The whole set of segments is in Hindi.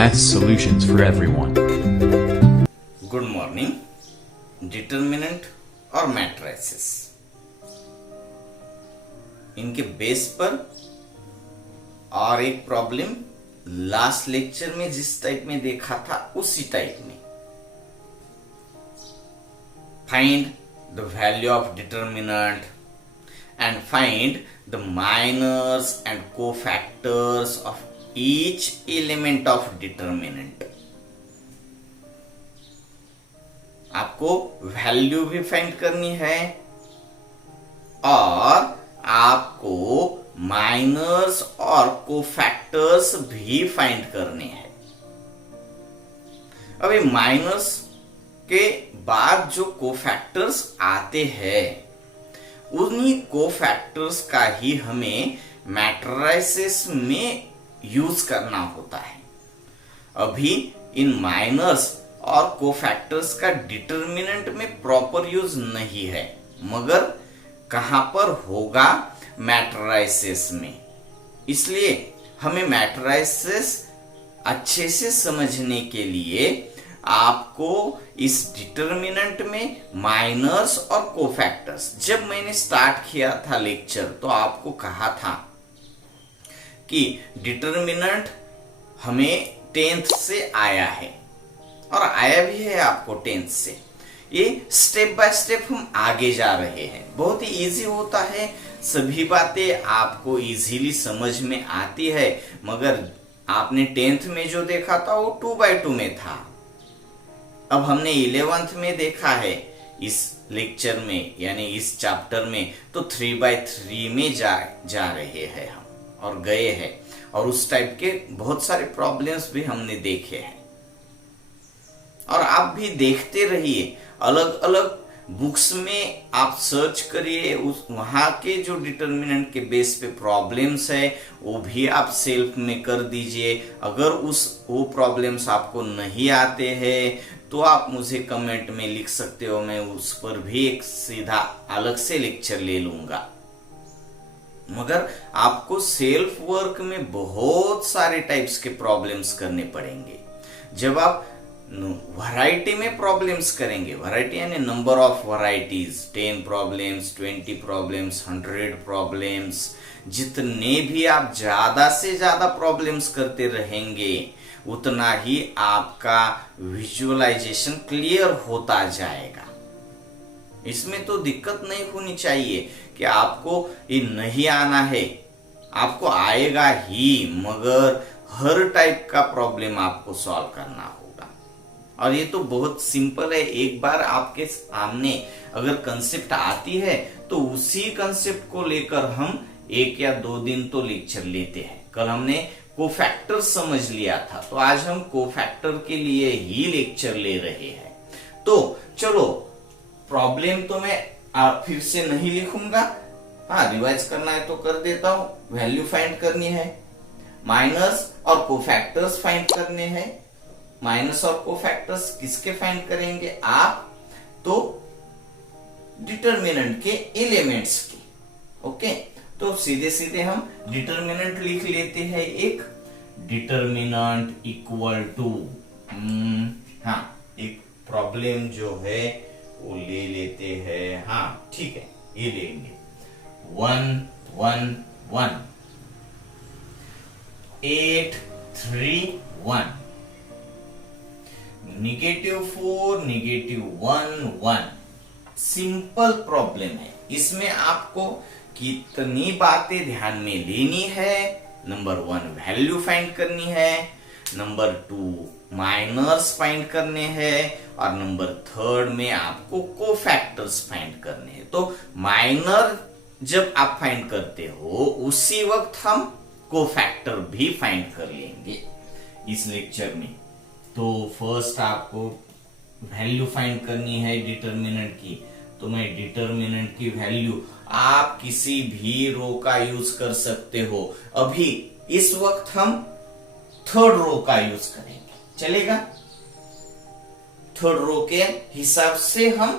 Math solutions for everyone. Good morning. Determinant और मैट्रिसेस, इनके बेस पर और एक प्रॉब्लम लास्ट लेक्चर में जिस टाइप में देखा था उसी टाइप में. Find the value of determinant and find the minors and cofactors of each element of determinant. आपको वैल्यू भी फाइंड करनी है और आपको माइनर्स और कोफैक्टर्स भी फाइंड करने हैं. अभी माइनर्स के बाद जो कोफैक्टर्स आते हैं उन्हीं कोफैक्टर्स का ही हमें मैट्रिसेस में यूज करना होता है. अभी इन माइनर्स और कोफैक्टर्स का डिटर्मिनेंट में प्रॉपर यूज नहीं है, मगर कहां पर होगा? मैट्रिसेस में. इसलिए हमें मैट्रिसेस अच्छे से समझने के लिए आपको इस डिटर्मिनेंट में माइनर्स और कोफैक्टर्स, जब मैंने स्टार्ट किया था लेक्चर तो आपको कहा था कि डिटर्मिनेंट हमें 10th से आया है और आया भी है आपको 10th से. ये स्टेप बाय स्टेप हम आगे जा रहे हैं. बहुत ही इजी होता है, सभी बातें आपको इजीली समझ में आती है, मगर आपने 10th में जो देखा था वो 2/2 में था. अब हमने 11th में देखा है इस लेक्चर में, यानी इस चैप्टर में, तो 3/3 में जा रहे हैं हम और गए हैं. और उस टाइप के बहुत सारे प्रॉब्लम्स भी हमने देखे हैं और आप भी देखते रहिए. अलग अलग बुक्स में आप सर्च करिए, उस वहां के जो डिटर्मिनेंट के बेस पे प्रॉब्लम्स है वो भी आप सेल्फ में कर दीजिए. अगर वो प्रॉब्लम्स आपको नहीं आते हैं तो आप मुझे कमेंट में लिख सकते हो, मैं उस पर भी एक सीधा अलग से लेक्चर ले लूंगा. मगर आपको सेल्फ वर्क में बहुत सारे टाइप्स के प्रॉब्लम्स करने पड़ेंगे. जब आप वैरायटी में प्रॉब्लम्स करेंगे, वैरायटी यानी number of varieties, 10 problems, 20 problems, 100 problems, जितने भी आप ज्यादा से ज्यादा प्रॉब्लम्स करते रहेंगे उतना ही आपका विजुअलाइजेशन क्लियर होता जाएगा. इसमें तो दिक्कत नहीं होनी चाहिए कि आपको ये नहीं आना है, आपको आएगा ही, मगर हर टाइप का प्रॉब्लम आपको सॉल्व करना होगा. और ये तो बहुत सिंपल है. एक बार आपके सामने अगर कंसेप्ट आती है तो उसी कंसेप्ट को लेकर हम 1 या 2 दिन तो लेक्चर लेते हैं. कल हमने कोफैक्टर समझ लिया था, तो आज हम कोफैक्टर के लिए ही लेक्चर ले रहे हैं. तो चलो, प्रॉब्लम तो मैं फिर से नहीं लिखूंगा, हाँ रिवाइज करना है तो कर देता हूं. वैल्यू फाइंड करनी है, माइनस और कोफैक्टर्स फाइंड करने हैं. माइनस और कोफैक्टर्स किसके फाइंड करेंगे आप? तो डिटर्मिनेंट के एलिमेंट्स की. ओके, तो सीधे सीधे हम डिटर्मिनेंट लिख लेते हैं. एक डिटर्मिनेंट इक्वल टू, हाँ एक प्रॉब्लम जो है वो ले लेते हैं. हाँ ठीक है, ये लेंगे 1 1 1 8 3 1 -4 -1 1. सिंपल प्रॉब्लम है. इसमें आपको कितनी बातें ध्यान में लेनी है? नंबर 1 वैल्यू फाइंड करनी है, नंबर 2 माइनर्स फाइंड करने हैं और नंबर 3 में आपको कोफैक्टर्स फाइंड करने हैं. तो माइनर जब आप फाइंड करते हो उसी वक्त हम कोफैक्टर भी फाइंड कर लेंगे इस लेक्चर में. तो फर्स्ट आपको वैल्यू फाइंड करनी है डिटर्मिनेंट की. तो मैं डिटर्मिनेंट की वैल्यू, आप किसी भी रो का यूज कर सकते हो. अभी इस वक्त हम 3rd रो का यूज करेंगे, चलेगा? 3rd रो के हिसाब से हम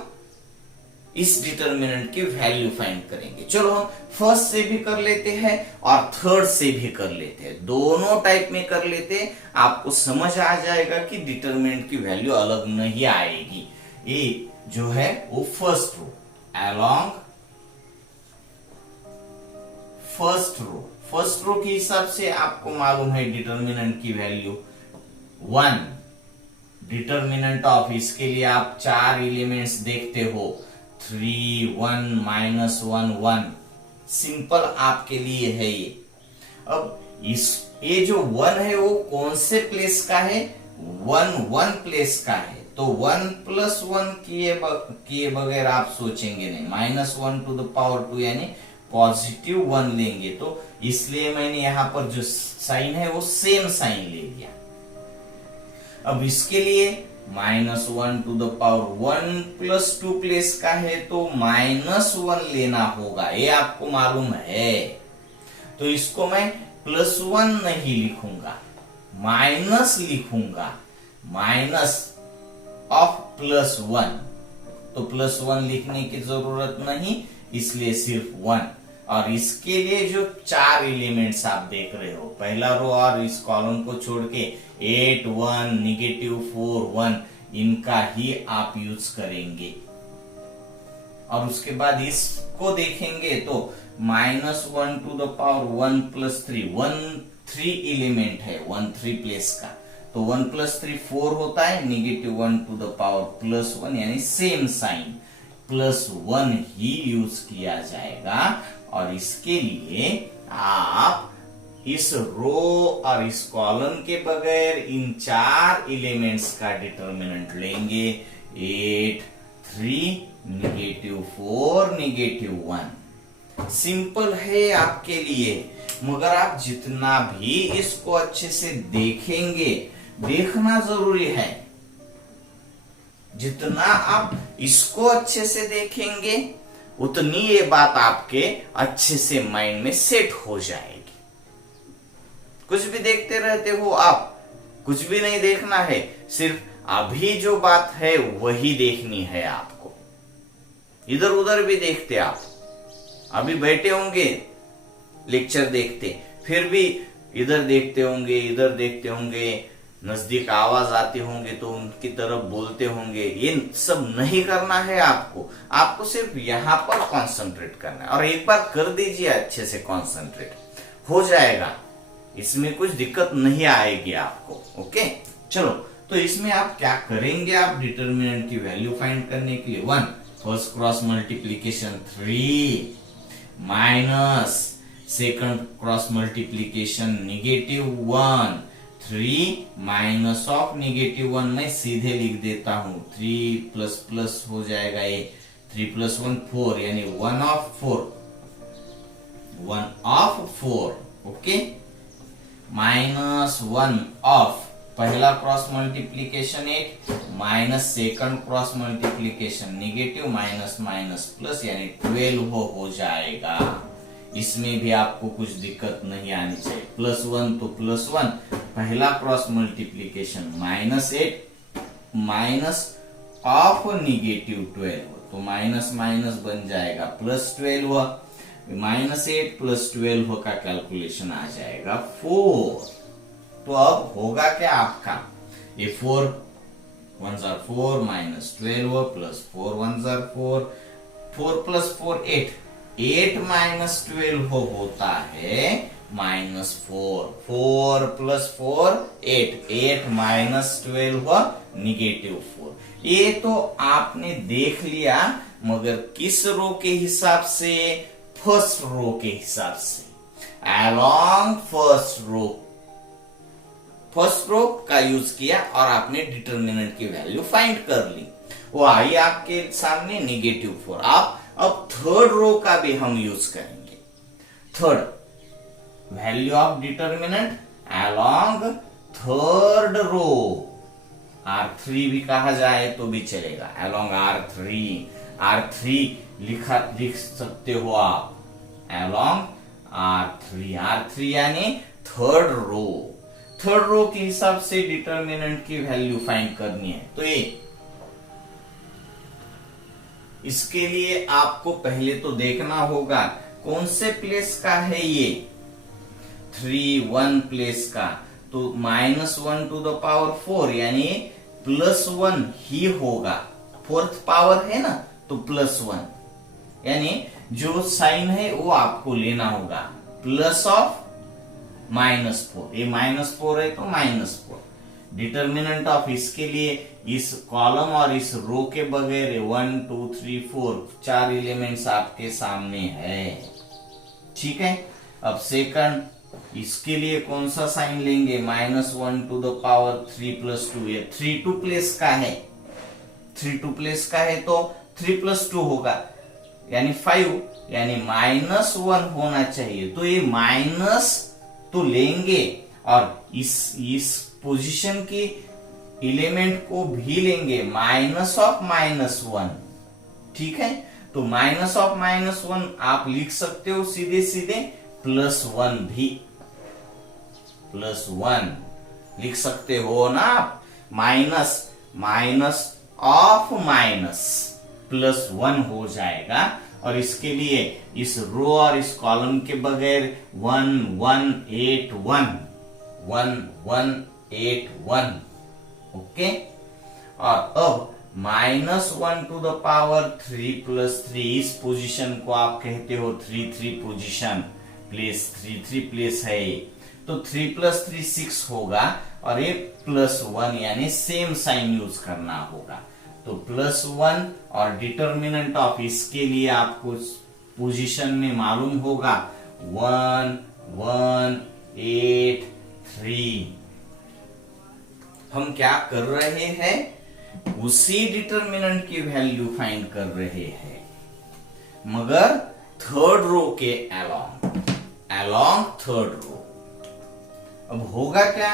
इस डिटर्मिनेंट की वैल्यू फाइंड करेंगे। चलो हम फर्स्ट से भी कर लेते हैं और थर्ड से भी कर लेते हैं, दोनों टाइप में कर लेते हैं। आपको समझ आ जाएगा कि डिटर्मिनेंट की वैल्यू अलग नहीं आएगी। ये जो है वो first row, along first row के हिसाब से आपको मालूम है डिटर्मिनेंट की वैल्यू 1। डिटर्मिनेंट ऑफ, इसके लिए आप 4 एलिमेंट्स देखते हो, 3 1 -1 1। सिंपल आपके लिए है ये। अब ये जो 1 है वो कौन से प्लेस का है? 1 प्लेस का है। तो 1 + 1 किए बगैर आप सोचेंगे नहीं। -1 to the power 2 यानी +1 लेंगे। तो इसलिए मैंने यहां पर जो साइन है वो सेम साइन ले लिया। अब इसके लिए -1 to the power 1 + 2 प्लेस का है तो -1 लेना होगा, ये आपको मालूम है। तो इसको मैं +1 नहीं लिखूंगा, माइनस लिखूंगा, माइनस ऑफ +1। तो +1 लिखने की जरूरत नहीं, इसलिए सिर्फ 1। और इसके लिए जो 4 एलिमेंट्स आप देख रहे हो, पहला रो और इस कॉलम को छोड़ के 8 1 -4 1, इनका ही आप यूज करेंगे। और उसके बाद इसको देखेंगे तो -1 to the power 1 + 3, 3 एलिमेंट है, 3 प्लेस का। तो 1 + 3 4 होता है, -1 to the power +1 यानी सेम साइन, +1 ही यूज किया जाएगा। और इसके लिए आप इस रो और इस कॉलम के बगैर इन 4 एलिमेंट्स का डिटर्मिनेंट लेंगे, 8 3 -4 -1। सिंपल है आपके लिए, मगर आप जितना भी इसको अच्छे से देखेंगे, देखना जरूरी है, जितना आप इसको अच्छे से देखेंगे उतनी ये बात आपके अच्छे से माइंड में सेट हो जाएगी। कुछ भी देखते रहते हो आप, कुछ भी नहीं देखना है, सिर्फ अभी जो बात है वही देखनी है आपको। इधर उधर भी देखते आप, अभी बैठे होंगे लेक्चर देखते, फिर भी इधर देखते होंगे, इधर देखते होंगे, नजदीक आवाज आती होंगे तो उनकी तरफ बोलते होंगे। ये सब नहीं करना है आपको सिर्फ यहाँ पर कंसंट्रेट करना है। और एक बार कर दीजिए अच्छे से कंसंट्रेट, हो जाएगा, इसमें कुछ दिक्कत नहीं आएगी आपको। ओके, चलो तो इसमें आप क्या करेंगे, आप डिटर्मिनेंट की वैल्यू फाइंड करने के लिए 1 first cross multiplication 3 minus second cross multiplication -1 3 minus of -1 मैं सीधे लिख देता हूं, 3 प्लस हो जाएगा, ये 3 + 1 4 यानी 1 ऑफ 4। ओके, -1 ऑफ पहला cross multiplication 8 minus second cross multiplication negative minus minus plus यानी 12 हो जाएगा। इसमें भी आपको कुछ दिक्कत नहीं आनी चाहिए। +1 तो +1, पहला क्रॉस मल्टीप्लीकेशन -8 माइनस ऑफ -12 तो माइनस माइनस बन जाएगा +12, -8 + 12 का कैलकुलेशन आ जाएगा 4। तो अब होगा क्या आपका, ये 4 1s are 4 -12 + 4 1s are 4, 4 + 4 8, 8 - 12 होता है -4, 4 + 4 8, 8 - 12 -4। ये तो आपने देख लिया, मगर किस रो के हिसाब से, फर्स्ट रो के हिसाब से, अलोंग फर्स्ट रो का यूज किया और आपने डिटर्मिनेंट की वैल्यू फाइंड कर ली, वो आई आपके सामने -4। आप अब थर्ड रो का भी हम यूज करेंगे। Third value of determinant along third row, R3 भी कहा जाए तो भी चलेगा, अलोंग R3 लिख सकते हो आप, अलोंग R3 यानी थर्ड रो के हिसाब से डिटर्मिनेंट की वैल्यू फाइंड करनी है। तो ये इसके लिए आपको पहले तो देखना होगा कौन से प्लेस का है ये, 3 1 प्लेस का, तो -1 टू द पावर 4 यानी +1 ही होगा, फोर्थ पावर है ना तो +1, यानी जो साइन है वो आपको लेना होगा प्लस ऑफ -4, ये -4 है तो -4। डिटर्मिनेंट ऑफ इसके लिए इस कॉलम और इस रो के बगैर 1 2 3 4 4 एलिमेंट्स आपके सामने है, ठीक है। अब सेकंड इसके लिए कौन सा साइन लेंगे, -1 टू द पावर 3 + 2, ये 3 2 प्लेस का है, 3 2 प्लेस का है तो 3 + 2 होगा यानी 5, यानी -1 होना चाहिए, तो ये माइनस तो लेंगे और इस पोजीशन की एलिमेंट को भी लेंगे -1, ठीक है। तो -1 आप लिख सकते हो सीधे सीधे, +1 भी, +1 लिख सकते हो ना आप, माइनस ऑफ माइनस +1 हो जाएगा। और इसके लिए इस रो और इस कॉलम के बगैर 1 1 8 1 1 1 8 1, ओके। और अब -1 टू द पावर 3 + 3, इस पोजीशन को आप कहते हो 3 3 पोजीशन, प्लेस 3 3 प्लेस है, तो 3 + 3 6 होगा और ये +1 यानी सेम साइन यूज करना होगा, तो +1। और डिटर्मिनेंट ऑफ इसके लिए आपको पोजीशन में मालूम होगा 1 1 8 3। हम क्या कर रहे हैं, उसी डिटर्मिनेंट की वैल्यू फाइंड कर रहे हैं, मगर थर्ड रो के अलोंग थर्ड रो। अब होगा क्या,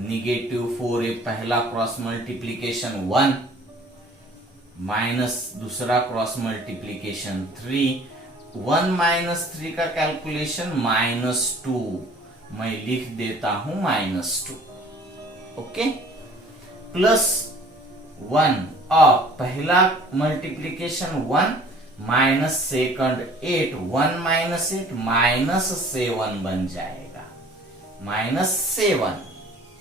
-4 ये पहला क्रॉस मल्टीप्लीकेशन 1 माइनस दूसरा क्रॉस मल्टीप्लीकेशन 3, 1 - 3 का कैलकुलेशन -2, मैं लिख देता हूं -2, ओके। +1 और पहला मल्टीप्लीकेशन 1 माइनस सेकंड 8, 1 - 8 -7 बन जाएगा, -7।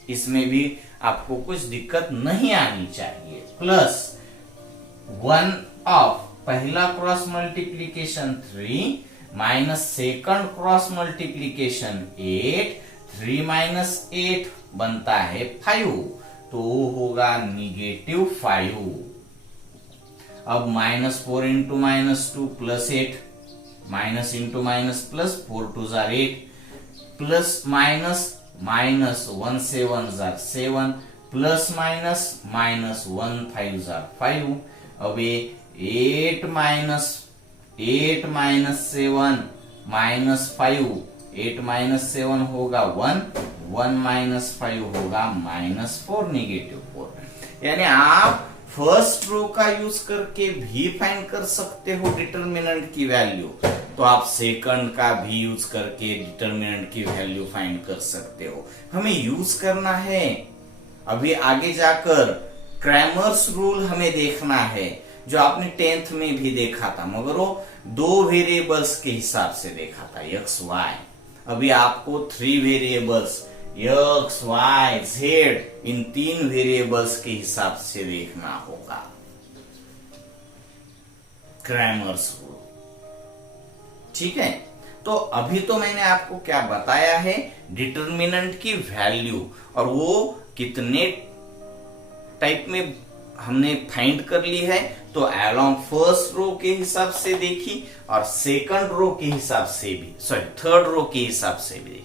इसमें भी आपको कुछ दिक्कत नहीं आनी चाहिए। +1 ऑफ पहला cross multiplication 3 minus second cross multiplication 8, 3 - 8 बनता है 5, तो होगा -5। अब -4 × -2 +8, minus into minus plus, 4 2 jar 8, plus minus minus 1 7 jar 7, plus minus minus 1 5 jar 5। अब ये 8 माइनस 7 माइनस 5, 8 माइनस 7 होगा 1, 1 माइनस 5 होगा -4, -4। यानी आप फर्स्ट रो का यूज करके भी फाइंड कर सकते हो डिटर्मिनेंट की वैल्यू, तो आप सेकंड का भी यूज करके डिटर्मिनेंट की वैल्यू फाइंड कर सकते हो। हमें यूज करना है अभी आगे जाकर क्रैमर्स रूल हमें देखना है, जो आपने 10th में भी देखा था, मगर वो 2 वेरिएबल्स के हिसाब से देखा था, x y। अभी आपको 3 वेरिएबल्स x y z इन 3 वेरिएबल्स के हिसाब से देखना होगा क्रैमर्स रूल, ठीक है। तो अभी तो मैंने आपको क्या बताया है, डिटर्मिनेंट की वैल्यू, और वो कितने टाइप में हमने फाइंड कर ली है, तो अलोंग फर्स्ट रो के हिसाब से देखी और सेकंड रो के हिसाब से भी, थर्ड रो के हिसाब से भी देखी।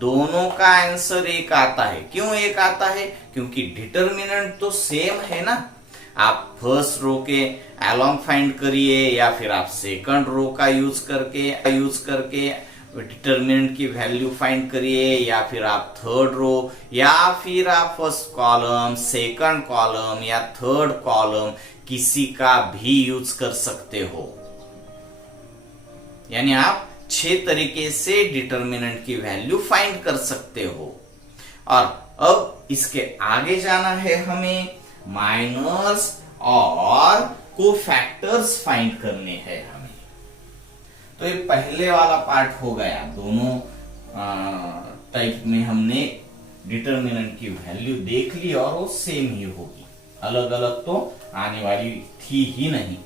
दोनों का आंसर एक आता है। क्यों एक आता है? क्योंकि डिटर्मिनेंट तो सेम है ना। आप फर्स्ट रो के अलोंग फाइंड करिए या फिर आप सेकंड रो का यूज करके डिटर्मिनेंट की वैल्यू फाइंड करिए, या फिर आप थर्ड रो, या फिर आप फर्स्ट कॉलम, सेकंड कॉलम या थर्ड कॉलम किसी का भी यूज कर सकते हो। यानी आप 6 तरीके से डिटर्मिनेंट की वैल्यू फाइंड कर सकते हो। और अब इसके आगे जाना है हमें माइनस और कोफैक्टर्स फाइंड करने हैं हमें। तो ये पहले वाला पार्ट हो गया, दोनों टाइप में हमने डिटर्मिनेंट की वैल्यू देख ली और वो सेम ही होगी, अलग अलग तो आने वाली थी ही नहीं।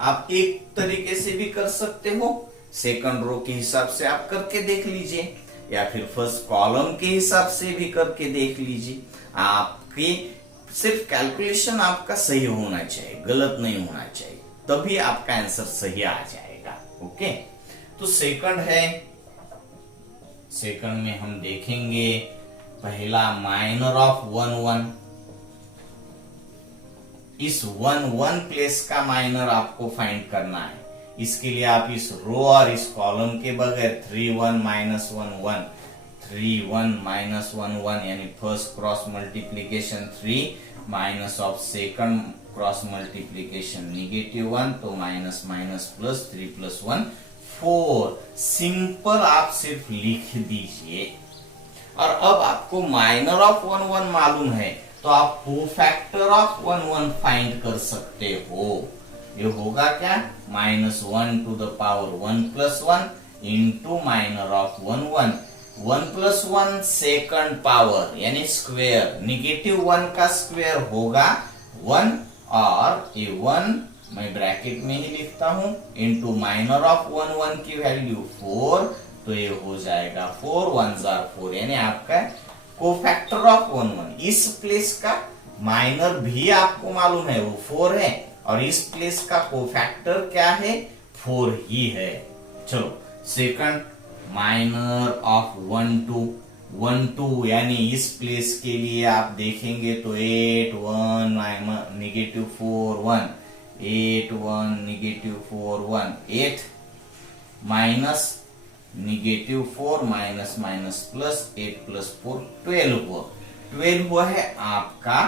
आप एक तरीके से भी कर सकते हो, सेकंड रो के हिसाब से आप करके देख लीजिए, या फिर फर्स्ट कॉलम के हिसाब से भी करके देख लीजिए। आपकी सिर्फ कैलकुलेशन आपका सही होना चाहिए, गलत नहीं होना चाहिए, तभी आपका आंसर सही आ जाएगा। ओके, तो सेकंड है, सेकंड में हम देखेंगे पहला माइनर ऑफ 1 1। इस 1 1 प्लेस का माइनर आपको फाइंड करना है। इसके लिए आप इस रो और इस कॉलम के बगैर 3 1 -1 1 3 1 -1 1 यानी first cross multiplication 3 minus of second cross multiplication -1, तो माइनस माइनस प्लस 3 + 1 4। सिंपल आप सिर्फ लिख दीजिए। और अब आपको माइनर ऑफ 1 1 मालूम है, तो आप कोफैक्टर ऑफ 1 1 फाइंड कर सकते हो। ये होगा क्या, -1 to the power 1 + 1 into minor of 1 1, 1 + 1 second power यानी स्क्वायर, -1 का स्क्वायर होगा 1, और ये 1 मैं ब्रैकेट में ही लिखता हूं, इंटू माइनर ऑफ 1 1 की वैल्यू 4, तो ये हो जाएगा 4 1s are 4, यानी आपका कोफैक्टर ऑफ 1 1। इस प्लेस का माइनर भी आपको मालूम है, वो 4 है, और इस प्लेस का कोफैक्टर क्या है, 4 ही है। चलो सेकंड, माइनर ऑफ 1 2 1 2, यानी इस प्लेस के लिए आप देखेंगे तो 8 1 -4 1 8 1 -4 1 8 माइनस -4 माइनस माइनस प्लस 8 + 4 12 हुआ। 12 हुआ है आपका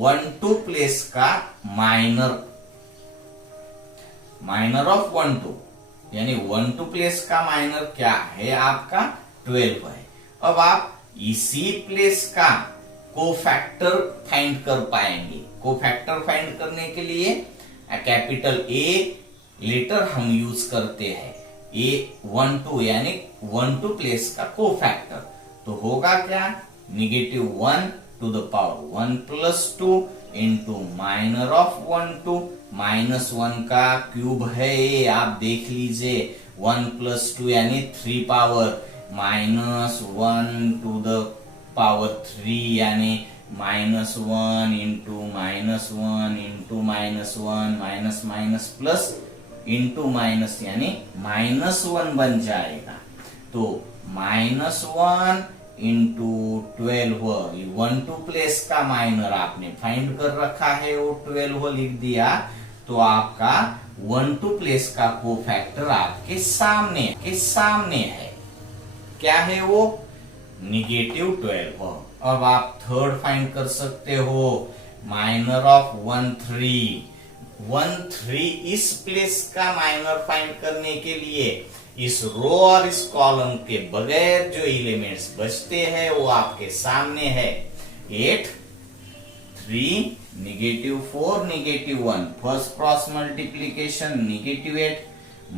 1 2 प्लेस का माइनर, माइनर ऑफ 1 2, यानी 1 2 प्लेस का माइनर क्या है आपका 12 है। अब आप इसी प्लेस का कोफैक्टर फाइंड कर पाएंगे। कोफैक्टर फाइंड करने के लिए कैपिटल ए लेटर हम यूज करते हैं, A1 2 यानी 1 2 प्लेस का कोफैक्टर, तो होगा क्या, -1 to the power 1 + 2 into minor of 1 2, -1 का क्यूब है ये, आप देख लीजिए, 1 + 2 यानी 3 पावर, -1 to the power 3 यानी -1 into -1 into -1 minus minus plus into minus यानी -1 बन जाएगा। तो -1 इंटू 12, 1 2 प्लेस का माइनर आपने फाइंड कर रखा है, वो 12 लिख दिया, तो आपका 1 2 प्लेस का कोफैक्टर आपके सामने है। क्या है वो, -12। अब आप थर्ड फाइंड कर सकते हो, माइनर ऑफ 1 3 1 3। इस प्लेस का माइनर फाइंड करने के लिए इस रो और इस कॉलम के बगैर जो एलिमेंट्स बचते हैं वो आपके सामने है, 8 3 -4 -1, first cross multiplication -8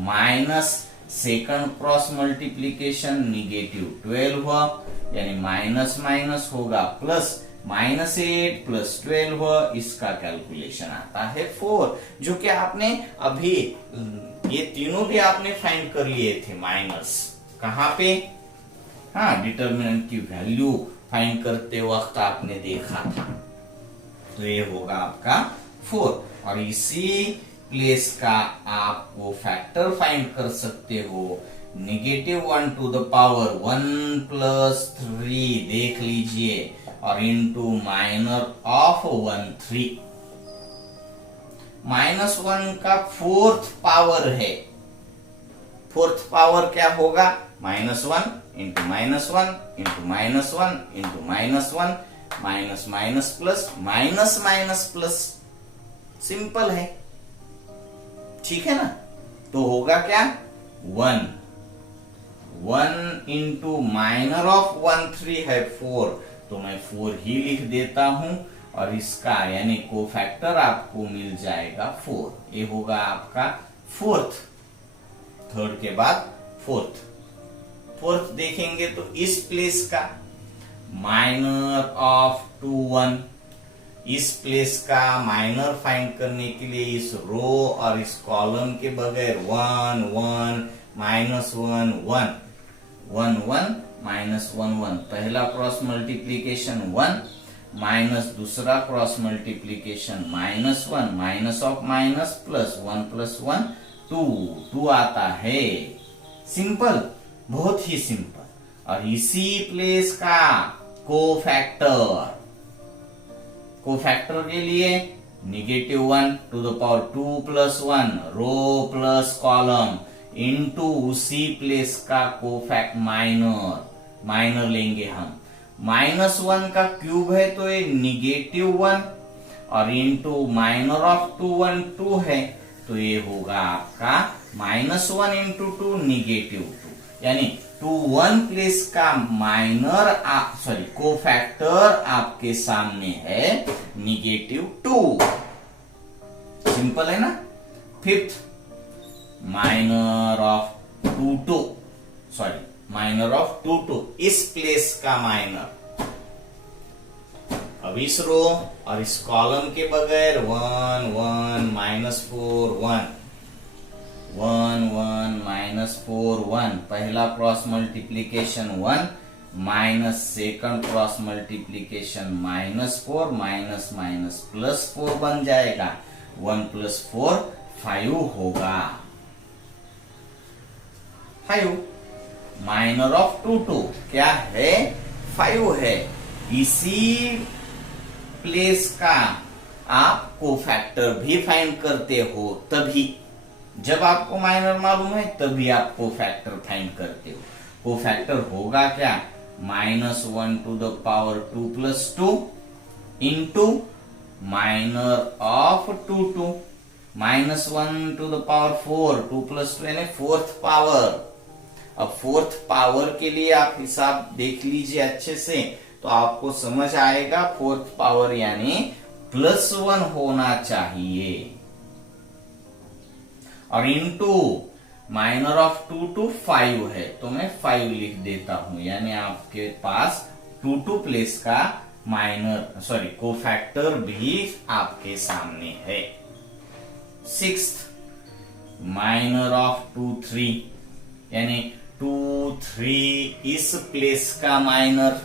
minus second cross multiplication -12, यानी माइनस माइनस होगा प्लस, -8 + 12, इसका कैलकुलेशन आता है 4, जो कि आपने अभी ये तीनों भी आपने फाइंड कर लिए थे माइनस, कहां पे, हाँ डिटर्मिनेंट की वैल्यू फाइंड करते वक्त आपने देखा था, तो ये होगा आपका 4। और इसी प्लेस का आपको फैक्टर फाइंड कर सकते हो, -1 to the power 1 + 3 देख लीजिए, और इंटू माइनर ऑफ 1 3, -1 का 4th पावर है, 4th पावर क्या होगा, -1 into -1 into -1 into -1 minus minus plus minus minus plus, simple है, ठीक है ना। तो होगा क्या, 1 1 इंटू माइनर ऑफ 1 3 है 4, तो मैं 4 ही लिख देता हूं, और इसका यानी कोफैक्टर आपको मिल जाएगा 4। ये होगा आपका फोर्थ, थर्ड के बाद फोर्थ देखेंगे तो इस प्लेस का माइनर ऑफ 2 1, इस प्लेस का माइनर फाइंड करने के लिए इस रो और इस कॉलम के बगैर 1 1 माइनस 1 1 1 1 माइनस 1 1, पहला क्रॉस मल्टीप्लीकेशन 1 माइनस दूसरा cross multiplication -1, minus of minus plus 1 plus 1 2 आता है। सिंपल, बहुत ही सिंपल। और इसी प्लेस का कोफैक्टर के लिए -1 to the power 2 plus 1 row plus column into उसी प्लेस का कोफैक्ट माइनर लेंगे हम। -1 का क्यूब है तो ये -1 और इनटू माइनर ऑफ 2 1 2 है तो ये होगा आपका -1 इंटू 2 -2, यानी 2 1 प्लेस का कोफैक्टर आपके सामने है -2। सिंपल है ना। फिफ्थ, माइनर ऑफ 2 2, इस प्लेस का माइनर। अब इस रो और इस कॉलम के बगैर 1 1 -4 1 1 1 -4 1, पहला cross multiplication 1 minus second cross multiplication -4 minus plus 4 बन जाएगा। 1 प्लस 4 5 होगा। 5 माइनर ऑफ 2 2 क्या है? 5 है। इसी प्लेस का आप कोफैक्टर भी फाइंड करते हो, तभी जब आपको माइनर मालूम है तभी आप कोफैक्टर फाइंड करते हो। कोफैक्टर होगा क्या? -1 to the power 2 plus 2 into minor of 2 2 -1 to the power 4 2 plus 2 यानी फोर्थ पावर। अब फोर्थ पावर के लिए आप हिसाब देख लीजिए अच्छे से तो आपको समझ आएगा। फोर्थ पावर यानी +1 होना चाहिए और इनटू माइनर ऑफ 2 2 5 है तो मैं 5 लिख देता हूं, यानी आपके पास 2 2 प्लेस का कोफैक्टर भी आपके सामने है। सिक्स्थ, माइनर ऑफ 2 3 यानी 2 3 इस प्लेस का माइनर।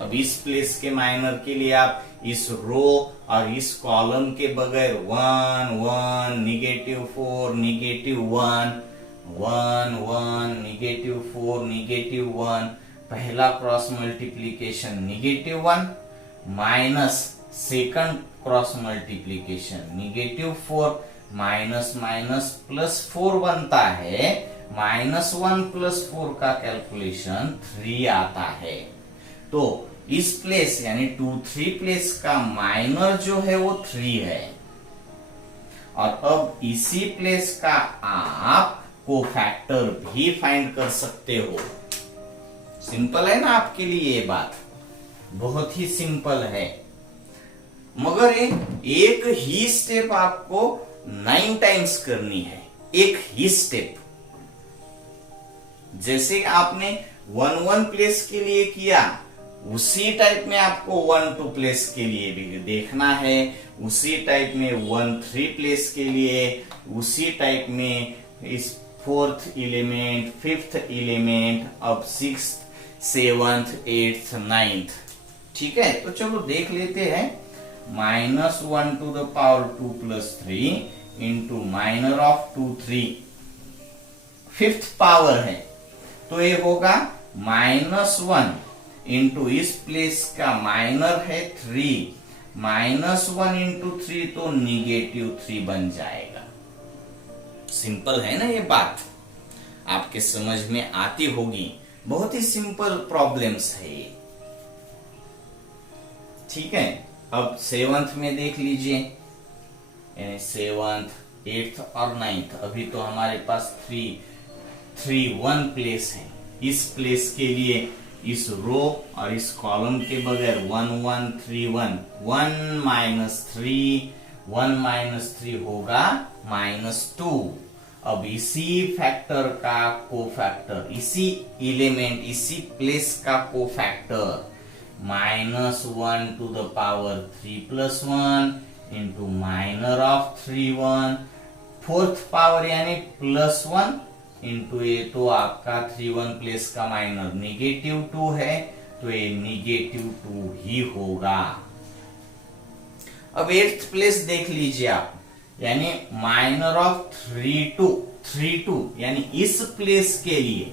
अब इस प्लेस के माइनर के लिए आप इस रो और इस कॉलम के बगैर 1 1 -4 -1 1 1 -4 -1, पहला cross multiplication -1 minus second cross multiplication -4 minus plus 4 बनता है। -1 प्लस 4 का कैलकुलेशन 3 आता है। तो इस प्लेस यानी 2 3 प्लेस का माइनर जो है वो 3 है और अब इसी प्लेस का आप कोफैक्टर भी फाइंड कर सकते हो। सिंपल है ना आपके लिए ये बात, बहुत ही सिंपल है। मगर एक ही स्टेप आपको 9 टाइम्स करनी है, एक ही स्टेप। जैसे आपने 1 1 प्लेस के लिए किया उसी टाइप में आपको 1 2 प्लेस के लिए भी देखना है, उसी टाइप में 1 3 प्लेस के लिए, उसी टाइप में इस 4th एलिमेंट 5th एलिमेंट, अब 6th 7th 8th 9th। ठीक है, तो चलो देख लेते हैं। -1 to the power 2 plus 3 into minor of 2 3 5th power है तो ये होगा -1 इंटू इस प्लेस का माइनर है 3 -1 इंटू 3 तो -3 बन जाएगा। सिंपल है ना ये बात, आपके समझ में आती होगी। बहुत ही सिंपल प्रॉब्लम्स है ये। ठीक है, अब 7th में देख लीजिए, यानी 7th 8th और 9th। अभी तो हमारे पास 3 3 1 प्लेस है। इस प्लेस के लिए इस रो और इस कॉलम के बगैर 1 1 3 1 1 माइनस 3 होगा -2। अब इसी फैक्टर का कोफैक्टर, इसी एलिमेंट, इसी प्लेस का cofactor -1 to the power 3 plus 1 into minor of 3 1, fourth power यानी +1 इंटू ये तो आपका 3 1 प्लेस का माइनर -2 है, तो ये -2 ही होगा। अब 8th प्लेस देख लीजिए आप, यानी माइनर ऑफ 3 2 यानी इस प्लेस के लिए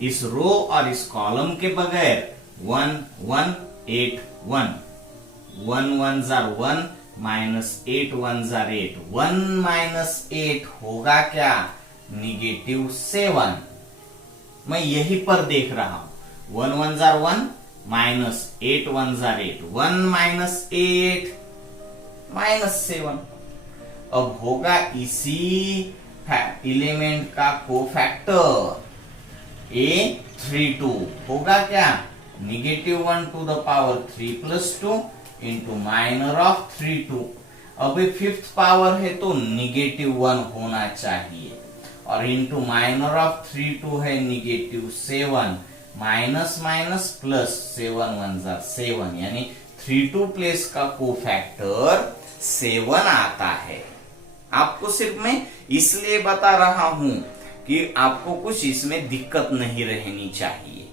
इस रो और इस कॉलम के बगैर 1 1 8 1 1 1 जार 1 -8 1 जार 8, 1 - 8 होगा क्या? -7। मैं यहीं पर देख रहा हूं, 1 1 जार 1 -8 1 जार 8, 1 -8 -7। अब होगा इसी एलिमेंट का कोफैक्टर A32 होगा क्या? -1 to the power 3 plus 2 into minor of 3 2। अब 5th पावर है तो -1 होना चाहिए, और इंटू माइनर ऑफ 3 2 है -7, माइनस माइनस प्लस 7 1 जार 7, यानी 3 2 प्लेस का कोफैक्टर 7 आता है। आपको सिर्फ मैं इसलिए बता रहा हूं कि आपको कुछ इसमें दिक्कत नहीं रहनी चाहिए।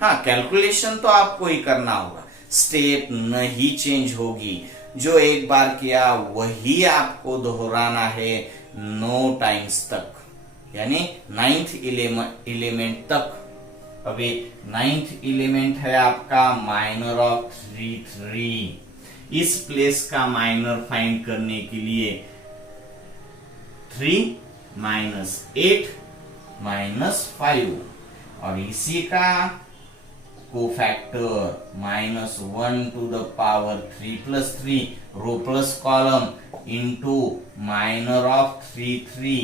हाँ, कैलकुलेशन तो आपको ही करना होगा, स्टेप नहीं चेंज होगी, जो एक बार किया वही आपको दोहराना है 9 टाइम्स तक, यानी 9th एलिमेंट तक। अभी 9th एलिमेंट है आपका माइनर ऑफ 3 3। इस प्लेस का माइनर फाइंड करने के लिए 3 -8 -5, और इसी का cofactor -1 to the power 3 plus 3 row plus column into minor of 3 3,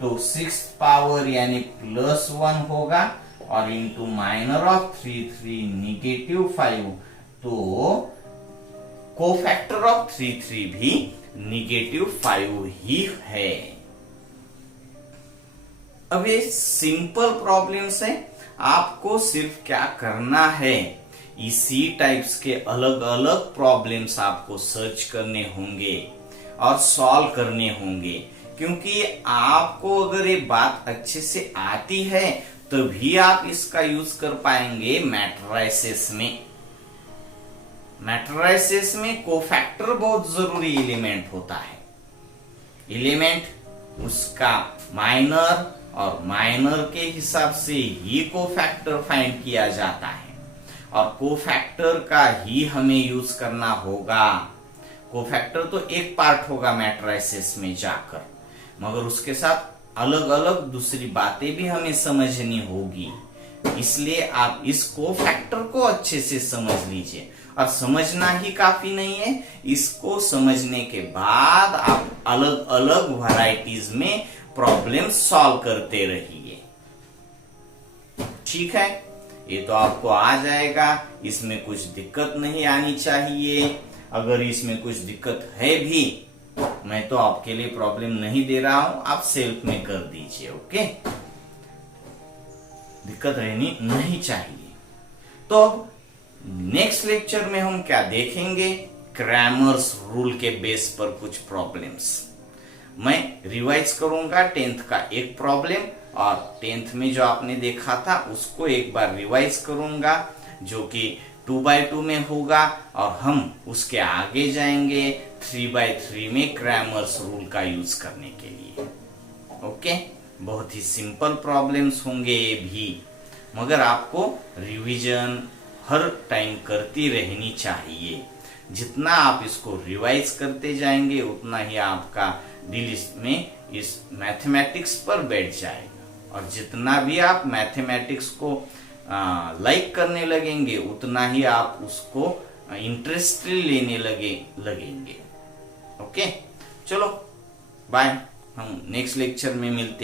तो 6th पावर यानी +1 होगा, और इंटू माइनर ऑफ 3 3 -5, तो कोफैक्टर ऑफ 3 3 भी -5 ही है। अब ये सिंपल प्रॉब्लम्स है, आपको सिर्फ क्या करना है, इसी टाइप्स के अलग अलग प्रॉब्लम्स आपको सर्च करने होंगे और सॉल्व करने होंगे, क्योंकि आपको अगर ये बात अच्छे से आती है तभी आप इसका यूज कर पाएंगे मैट्रिसेस में। मैट्रिसेस में कोफैक्टर बहुत जरूरी एलिमेंट होता है। एलिमेंट उसका माइनर और माइनर के हिसाब से ही कोफैक्टर फाइंड किया जाता है, और कोफैक्टर का ही हमें यूज करना होगा। कोफैक्टर तो एक पार्ट होगा मैट्रिसेस में जाकर, मगर उसके साथ अलग अलग दूसरी बातें भी हमें समझनी होगी। इसलिए आप इस कोफैक्टर को अच्छे से समझ लीजिए, और समझना ही काफी नहीं है, इसको समझने के बाद आप अलग अलग वैरायटीज में प्रॉब्लम सॉल्व करते रहिए। ठीक है, ये तो आपको आ जाएगा, इसमें कुछ दिक्कत नहीं आनी चाहिए। अगर इसमें कुछ दिक्कत है भी, मैं तो आपके लिए प्रॉब्लम नहीं दे रहा हूं, आप सेल्फ में कर दीजिए। ओके, दिक्कत रहनी नहीं चाहिए। तो अब नेक्स्ट लेक्चर में हम क्या देखेंगे, क्रैमर्स रूल के बेस पर कुछ प्रॉब्लम्स मैं रिवाइज करूंगा। 10th का एक प्रॉब्लम और 10th में जो आपने देखा था उसको एक बार रिवाइज करूंगा, जो कि 2/2 में होगा, और हम उसके आगे जाएंगे 3/3 में क्रैमर्स रूल का यूज करने के लिए। ओके, बहुत ही सिंपल प्रॉब्लम्स होंगे ये भी, मगर आपको रिवीजन हर टाइम करती रहनी चाहिए। जितना आप इसको रिवाइज करते जाएंगे उतना ही आपका दिल इसमें इस मैथमेटिक्स पर बैठ जाएगा, और जितना भी आप मैथमेटिक्स को लाइक करने लगेंगे उतना ही आप उसको इंटरेस्टली लेने लगेंगे। ओके, चलो बाय, हम नेक्स्ट लेक्चर में मिलते हैं।